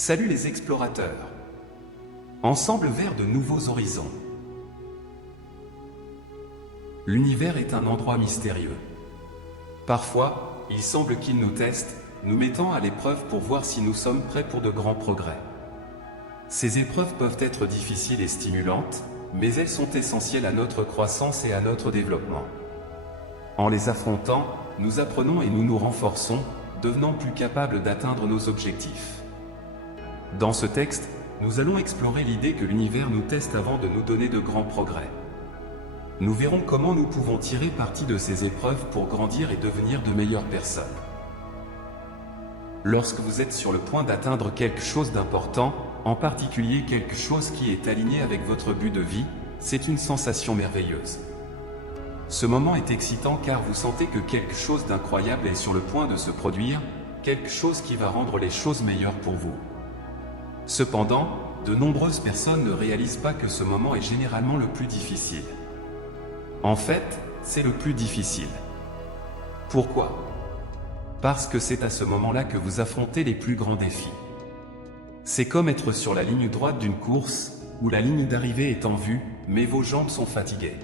Salut les explorateurs! Ensemble vers de nouveaux horizons. L'univers est un endroit mystérieux. Parfois, il semble qu'il nous teste, nous mettant à l'épreuve pour voir si nous sommes prêts pour de grands progrès. Ces épreuves peuvent être difficiles et stimulantes, mais elles sont essentielles à notre croissance et à notre développement. En les affrontant, nous apprenons et nous nous renforçons, devenant plus capables d'atteindre nos objectifs. Dans ce texte, nous allons explorer l'idée que l'univers nous teste avant de nous donner de grands progrès. Nous verrons comment nous pouvons tirer parti de ces épreuves pour grandir et devenir de meilleures personnes. Lorsque vous êtes sur le point d'atteindre quelque chose d'important, en particulier quelque chose qui est aligné avec votre but de vie, c'est une sensation merveilleuse. Ce moment est excitant car vous sentez que quelque chose d'incroyable est sur le point de se produire, quelque chose qui va rendre les choses meilleures pour vous. Cependant, de nombreuses personnes ne réalisent pas que ce moment est généralement le plus difficile. En fait, c'est le plus difficile. Pourquoi? Parce que c'est à ce moment-là que vous affrontez les plus grands défis. C'est comme être sur la ligne droite d'une course, où la ligne d'arrivée est en vue, mais vos jambes sont fatiguées.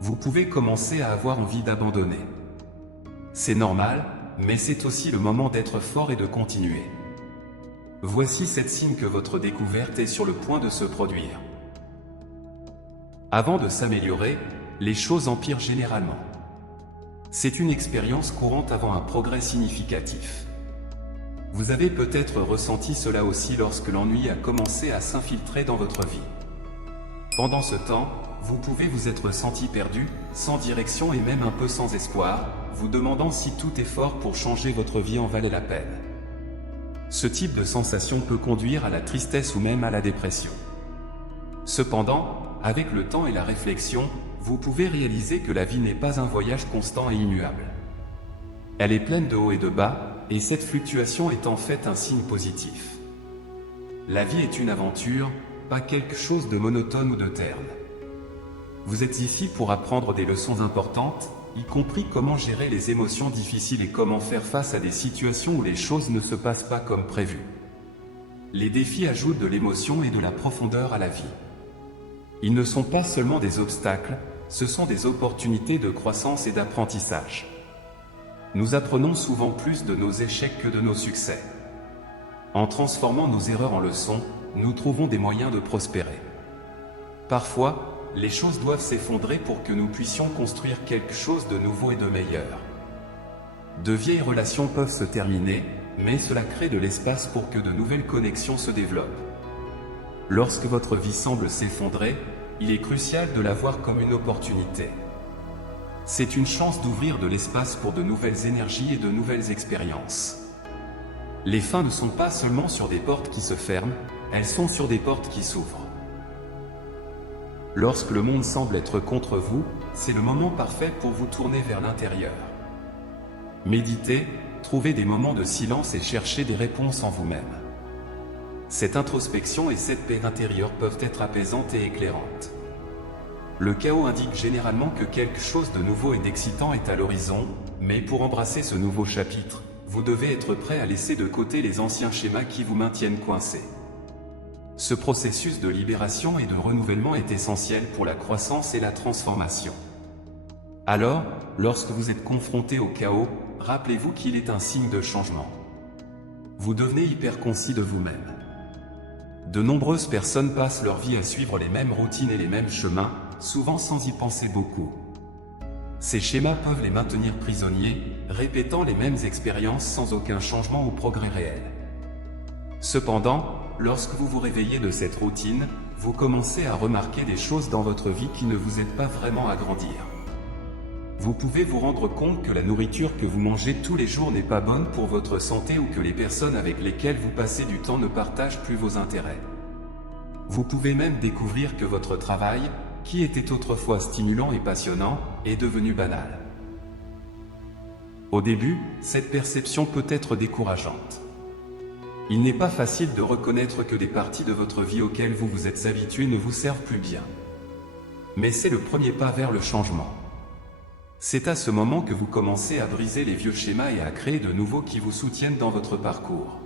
Vous pouvez commencer à avoir envie d'abandonner. C'est normal, mais c'est aussi le moment d'être fort et de continuer. Voici 7 signes que votre découverte est sur le point de se produire. Avant de s'améliorer, les choses empirent généralement. C'est une expérience courante avant un progrès significatif. Vous avez peut-être ressenti cela aussi lorsque l'ennui a commencé à s'infiltrer dans votre vie. Pendant ce temps, vous pouvez vous être senti perdu, sans direction et même un peu sans espoir, vous demandant si tout effort pour changer votre vie en valait la peine. Ce type de sensation peut conduire à la tristesse ou même à la dépression. Cependant, avec le temps et la réflexion, vous pouvez réaliser que la vie n'est pas un voyage constant et immuable. Elle est pleine de hauts et de bas, et cette fluctuation est en fait un signe positif. La vie est une aventure, pas quelque chose de monotone ou de terne. Vous êtes ici pour apprendre des leçons importantes, y compris comment gérer les émotions difficiles et comment faire face à des situations où les choses ne se passent pas comme prévu. Les défis ajoutent de l'émotion et de la profondeur à la vie. Ils ne sont pas seulement des obstacles, ce sont des opportunités de croissance et d'apprentissage. Nous apprenons souvent plus de nos échecs que de nos succès. En transformant nos erreurs en leçons, nous trouvons des moyens de prospérer. Parfois, les choses doivent s'effondrer pour que nous puissions construire quelque chose de nouveau et de meilleur. De vieilles relations peuvent se terminer, mais cela crée de l'espace pour que de nouvelles connexions se développent. Lorsque votre vie semble s'effondrer, il est crucial de la voir comme une opportunité. C'est une chance d'ouvrir de l'espace pour de nouvelles énergies et de nouvelles expériences. Les fins ne sont pas seulement sur des portes qui se ferment, elles sont sur des portes qui s'ouvrent. Lorsque le monde semble être contre vous, c'est le moment parfait pour vous tourner vers l'intérieur. Méditez, trouvez des moments de silence et cherchez des réponses en vous-même. Cette introspection et cette paix intérieure peuvent être apaisantes et éclairantes. Le chaos indique généralement que quelque chose de nouveau et d'excitant est à l'horizon, mais pour embrasser ce nouveau chapitre, vous devez être prêt à laisser de côté les anciens schémas qui vous maintiennent coincés. Ce processus de libération et de renouvellement est essentiel pour la croissance et la transformation. Alors, lorsque vous êtes confronté au chaos, rappelez-vous qu'il est un signe de changement. Vous devenez hyper concis de vous-même. De nombreuses personnes passent leur vie à suivre les mêmes routines et les mêmes chemins, souvent sans y penser beaucoup. Ces schémas peuvent les maintenir prisonniers, répétant les mêmes expériences sans aucun changement ou progrès réel. Cependant, lorsque vous vous réveillez de cette routine, vous commencez à remarquer des choses dans votre vie qui ne vous aident pas vraiment à grandir. Vous pouvez vous rendre compte que la nourriture que vous mangez tous les jours n'est pas bonne pour votre santé ou que les personnes avec lesquelles vous passez du temps ne partagent plus vos intérêts. Vous pouvez même découvrir que votre travail, qui était autrefois stimulant et passionnant, est devenu banal. Au début, cette perception peut être décourageante. Il n'est pas facile de reconnaître que des parties de votre vie auxquelles vous vous êtes habitué ne vous servent plus bien. Mais c'est le premier pas vers le changement. C'est à ce moment que vous commencez à briser les vieux schémas et à créer de nouveaux qui vous soutiennent dans votre parcours.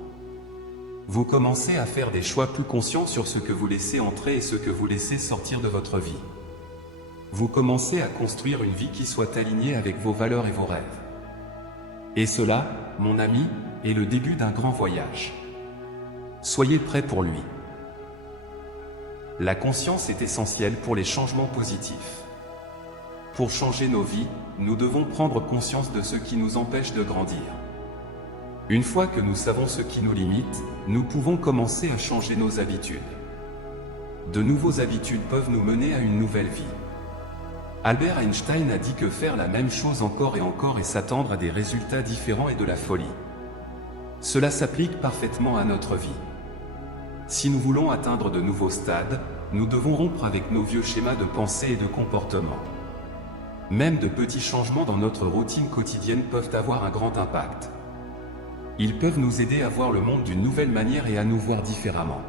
Vous commencez à faire des choix plus conscients sur ce que vous laissez entrer et ce que vous laissez sortir de votre vie. Vous commencez à construire une vie qui soit alignée avec vos valeurs et vos rêves. Et cela, mon ami, est le début d'un grand voyage. Soyez prêts pour lui. La conscience est essentielle pour les changements positifs. Pour changer nos vies, nous devons prendre conscience de ce qui nous empêche de grandir. Une fois que nous savons ce qui nous limite, nous pouvons commencer à changer nos habitudes. De nouvelles habitudes peuvent nous mener à une nouvelle vie. Albert Einstein a dit que faire la même chose encore et s'attendre à des résultats différents est de la folie. Cela s'applique parfaitement à notre vie. Si nous voulons atteindre de nouveaux stades, nous devons rompre avec nos vieux schémas de pensée et de comportement. Même de petits changements dans notre routine quotidienne peuvent avoir un grand impact. Ils peuvent nous aider à voir le monde d'une nouvelle manière et à nous voir différemment.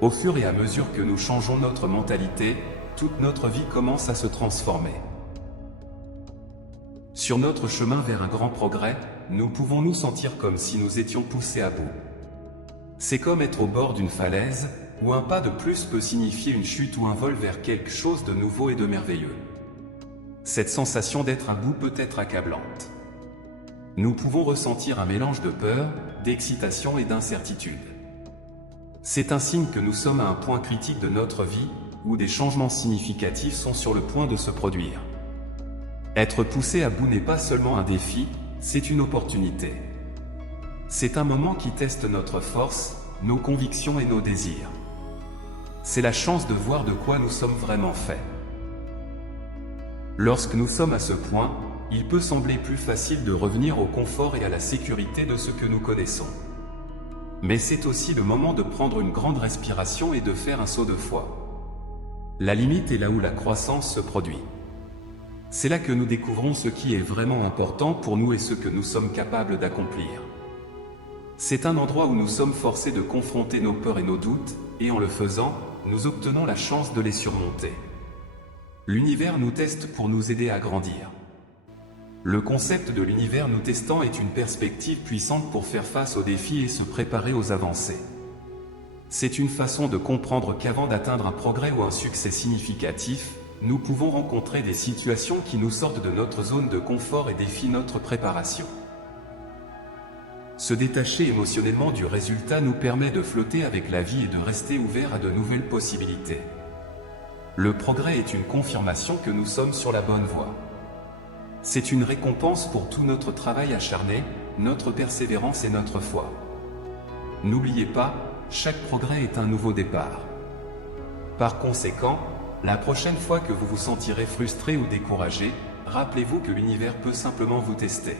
Au fur et à mesure que nous changeons notre mentalité, toute notre vie commence à se transformer. Sur notre chemin vers un grand progrès, nous pouvons nous sentir comme si nous étions poussés à bout. C'est comme être au bord d'une falaise, où un pas de plus peut signifier une chute ou un vol vers quelque chose de nouveau et de merveilleux. Cette sensation d'être à bout peut être accablante. Nous pouvons ressentir un mélange de peur, d'excitation et d'incertitude. C'est un signe que nous sommes à un point critique de notre vie, où des changements significatifs sont sur le point de se produire. Être poussé à bout n'est pas seulement un défi, c'est une opportunité. C'est un moment qui teste notre force, nos convictions et nos désirs. C'est la chance de voir de quoi nous sommes vraiment faits. Lorsque nous sommes à ce point, il peut sembler plus facile de revenir au confort et à la sécurité de ce que nous connaissons. Mais c'est aussi le moment de prendre une grande respiration et de faire un saut de foi. La limite est là où la croissance se produit. C'est là que nous découvrons ce qui est vraiment important pour nous et ce que nous sommes capables d'accomplir. C'est un endroit où nous sommes forcés de confronter nos peurs et nos doutes, et en le faisant, nous obtenons la chance de les surmonter. L'univers nous teste pour nous aider à grandir. Le concept de l'univers nous testant est une perspective puissante pour faire face aux défis et se préparer aux avancées. C'est une façon de comprendre qu'avant d'atteindre un progrès ou un succès significatif, nous pouvons rencontrer des situations qui nous sortent de notre zone de confort et défient notre préparation. Se détacher émotionnellement du résultat nous permet de flotter avec la vie et de rester ouvert à de nouvelles possibilités. Le progrès est une confirmation que nous sommes sur la bonne voie. C'est une récompense pour tout notre travail acharné, notre persévérance et notre foi. N'oubliez pas, chaque progrès est un nouveau départ. Par conséquent, la prochaine fois que vous vous sentirez frustré ou découragé, rappelez-vous que l'univers peut simplement vous tester.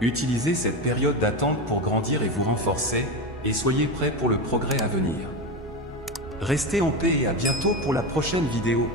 Utilisez cette période d'attente pour grandir et vous renforcer, et soyez prêts pour le progrès à venir. Restez en paix et à bientôt pour la prochaine vidéo.